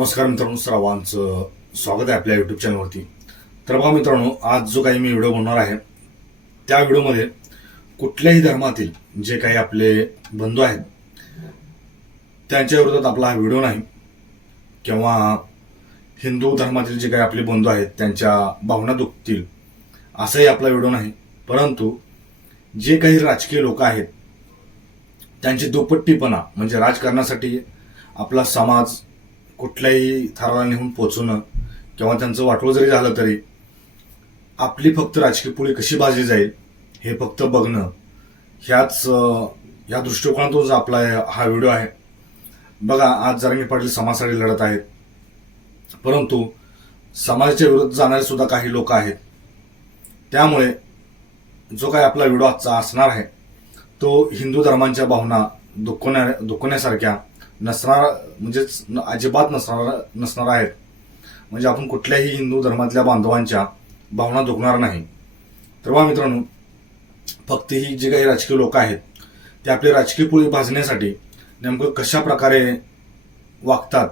नमस्कार मित्रांनो, सर्वांचं स्वागत आहे आपल्या यूट्यूब चॅनलवरती. तर बघा मित्रांनो, आज जो काही मी व्हिडिओ बनवणार आहे त्या व्हिडिओमध्ये कुठल्याही धर्मातील जे काही आपले बंधू आहेत त्यांच्या विरोधात आपला हा व्हिडिओ नाही, किंवा हिंदू धर्मातील जे काही आपले बंधू आहेत त्यांच्या भावना दुखतील असाही आपला व्हिडिओ नाही. परंतु जे काही राजकीय लोक आहेत त्यांची दुपट्टीपणा म्हणजे राजकारणासाठी आपला समाज कुठल्याही थराला नेऊन पोचवणं किंवा त्यांचं वाटोळ जरी झालं तरी आपली फक्त राजकीय पोळी कशी भाजली जाईल हे फक्त बघणं, या दृष्टिकोनातून आपला हा व्हिडिओ आहे. बघा, आज जरांगे पाटील समाजासाठी लढत आहेत, परंतु समाजाच्या विरोधात जाणारे सुद्धा काही लोक आहेत. त्यामुळे जो काही आपला व्हिडिओ आजचा असणार आहे तो हिंदू धर्मांच्या भावना दुखवण्यासारख्या नसणार, म्हणजेच अजिबात नसणार आहेत. म्हणजे आपण कुठल्याही हिंदू धर्मातल्या बांधवांच्या भावना दुखणार नाही. तर बघा मित्रांनो, फक्त ही जे काही राजकीय लोक आहेत ते आपली राजकीय पोळी भाजण्यासाठी नेमकं कशा प्रकारे वागतात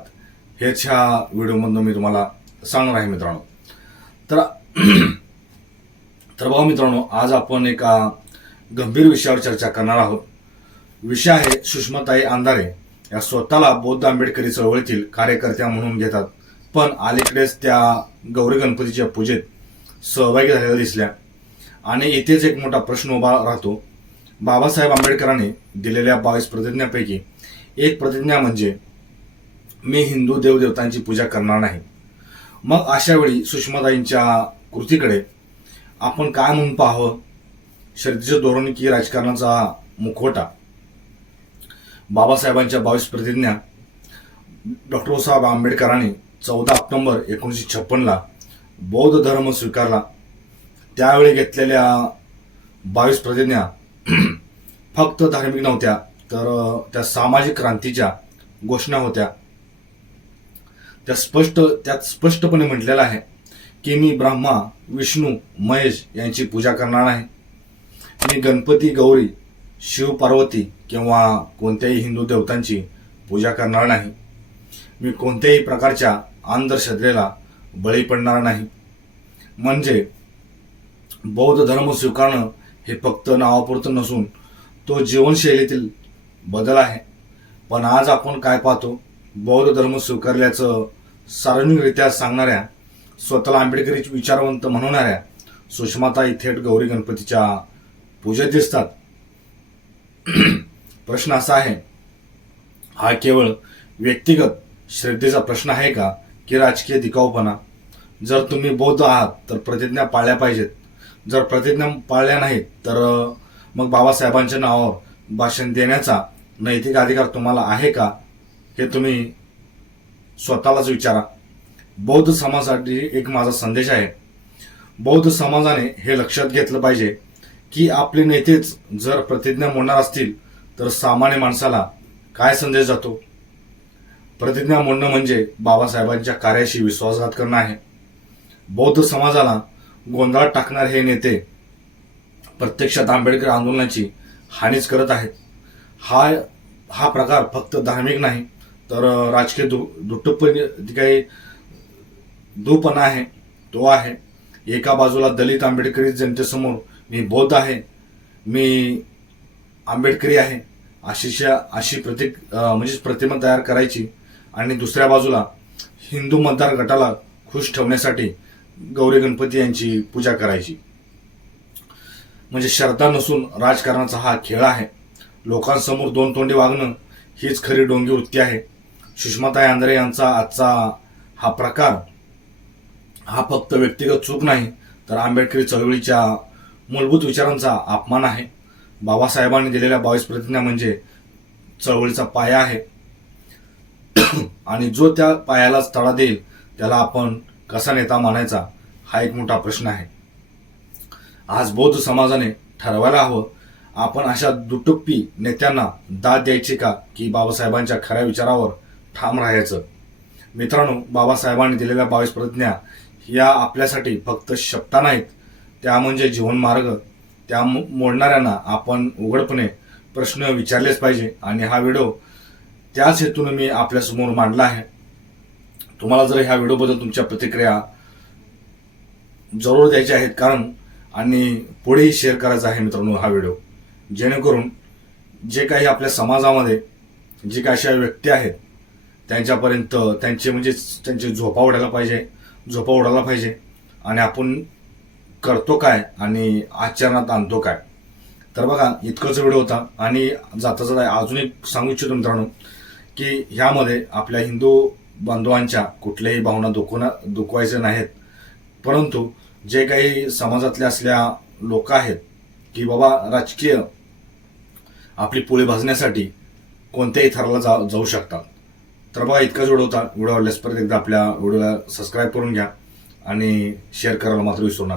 हेच ह्या व्हिडिओमधून मी तुम्हाला सांगणार आहे मित्रांनो. तर बघा मित्रांनो, आज आपण एका गंभीर विषयावर चर्चा करणार आहोत. विषय आहे सुषमाताई अंधारे या स्वतःला बौद्ध आंबेडकरी चळवळीतील कार्यकर्त्या म्हणून घेतात, पण अलीकडेच त्या गौरी गणपतीच्या पूजेत सहभागी झालेल्या दिसल्या. आणि इथेच एक मोठा प्रश्न उभा राहतो. बाबासाहेब आंबेडकरांनी दिलेल्या 22 प्रतिज्ञांपैकी एक प्रतिज्ञा म्हणजे मी हिंदू देवदेवतांची पूजा करणार नाही. मग अशा वेळी सुषमाताईंच्या कृतीकडे आपण काय म्हणून पाहावं? श्रद्धेचं धोरण की राजकारणाचा मुखवटा? बाबासाहेबांच्या 22 प्रतिज्ञा डॉक्टर बाबासाहेब आंबेडकरांनी 14 ऑक्टोबर 1956 बौद्ध धर्म स्वीकारला. त्यावेळी घेतलेल्या 22 प्रतिज्ञा फक्त धार्मिक नव्हत्या, तर त्या सामाजिक क्रांतीच्या घोषणा होत्या. त्यात स्पष्टपणे म्हटलेलं आहे की मी ब्रह्मा, विष्णू, महेश यांची पूजा करणार नाही. मी गणपती, गौरी, शिव, पार्वती किंवा कोणत्याही हिंदू देवतांची पूजा करणार नाही. मी कोणत्याही प्रकारच्या अंधश्रद्धेला बळी पडणार नाही. म्हणजे बौद्ध धर्म स्वीकारणं हे फक्त नावापुरतं नसून तो जीवनशैलीतील बदल आहे. पण आज आपण काय पाहतो? बौद्ध धर्म स्वीकारल्याचं सार्वजनिकरित्या सांगणाऱ्या, स्वतःला आंबेडकरी विचारवंत म्हणवणाऱ्या सुषमाताई थेट गौरी गणपतीच्या पूजेत दिसतात. प्रश्न असा आहे, हा केवळ व्यक्तिगत श्रद्धेचा प्रश्न आहे का, की राजकीय दिखाऊपणा? जर तुम्ही बौद्ध आहात तर प्रतिज्ञा पाळल्या पाहिजेत. जर प्रतिज्ञा पाळल्या नाहीत तर मग बाबासाहेबांच्या नावावर भाषण देण्याचा नैतिक अधिकार तुम्हाला आहे का, हे तुम्ही स्वतःलाच विचारा. बौद्ध समाजासाठी एक माझा संदेश आहे. बौद्ध समाजाने हे लक्षात घेतलं पाहिजे की आपले नेतेच जर प्रतिज्ञा मोडणार असतील तर सामान्य माणसाला काय संदेश जातो? प्रतिज्ञा मोडणं म्हणजे बाबासाहेबांच्या कार्याशी विश्वासघात करणं आहे. बौद्ध समाजाला गोंधळात टाकणारे हे नेते प्रत्यक्षात आंबेडकर आंदोलनाची हानीच करत आहेत. हा प्रकार फक्त धार्मिक नाही तर राजकीय दुपणा आहे. तो आहे एका बाजूला दलित आंबेडकरी जनतेसमोर मी बौद्ध आहे, मी आंबेडकरी आहे अशी प्रतिमा तयार करायची, आणि दुसऱ्या बाजूला हिंदू मतदार गटाला खुश ठेवण्यासाठी गौरी गणपती यांची पूजा करायची. म्हणजे श्रद्धा नसून राजकारणाचा हा खेळ आहे. लोकांसमोर दोन तोंडी वागणं हीच खरी डोंगी वृत्ती आहे. सुषमाताई अंधारे यांचा आजचा हा प्रकार हा फक्त व्यक्तिगत चूक नाही तर आंबेडकरी चळवळीच्या मूलभूत विचारांचा अपमान आहे. बाबासाहेबांनी दिलेल्या 22 प्रतिज्ञा म्हणजे चळवळीचा पाया आहे, आणि जो त्या पायालाच तडा देईल त्याला आपण कसा नेता मानायचा हा एक मोठा प्रश्न आहे. आज बौद्ध समाजाने ठरवायला हवं, आपण अशा दुटप्पी नेत्यांना दाद द्यायची का, की बाबासाहेबांच्या खऱ्या विचारावर ठाम राहायचं? मित्रांनो, बाबासाहेबांनी दिलेल्या 22 प्रतिज्ञा या आपल्यासाठी फक्त शब्द नाहीत, त्या म्हणजे जीवनमार्ग. त्या मोडणाऱ्यांना आपण उघडपणे प्रश्न विचारलेच पाहिजे, आणि हा व्हिडिओ त्याच हेतून मी आपल्यासमोर मांडला आहे. तुम्हाला जर ह्या व्हिडिओबद्दल तुमच्या प्रतिक्रिया जरूर द्यायच्या आहेत, कारण आणि पुढेही शेअर करायचा आहे मित्रांनो हा व्हिडिओ, जेणेकरून जे काही आपल्या समाजामध्ये जे काही अशा व्यक्ती आहेत त्यांच्यापर्यंत त्यांचे झोपा उडायला पाहिजे आणि आपण करतो काय आणि आचरणात आणतो काय. तर बघा, इतकंच व्हिडिओ होता. आणि जाता जाता अजून एक सांगू इच्छितो मित्रांनो की ह्यामध्ये आपल्या हिंदू बांधवांच्या कुठल्याही भावना दुखवायचे नाहीत, परंतु जे काही समाजातल्या असल्या लोक आहेत की बाबा राजकीय आपली पोळी भाजण्यासाठी कोणत्याही थराला जाऊ शकतात. तर बघा, इतकाच व्हिडिओ होता. व्हिडिओ आवडल्यास परत एकदा आपल्या व्हिडिओला सबस्क्राईब करून घ्या आणि शेअर करायला मात्र विसरू नका.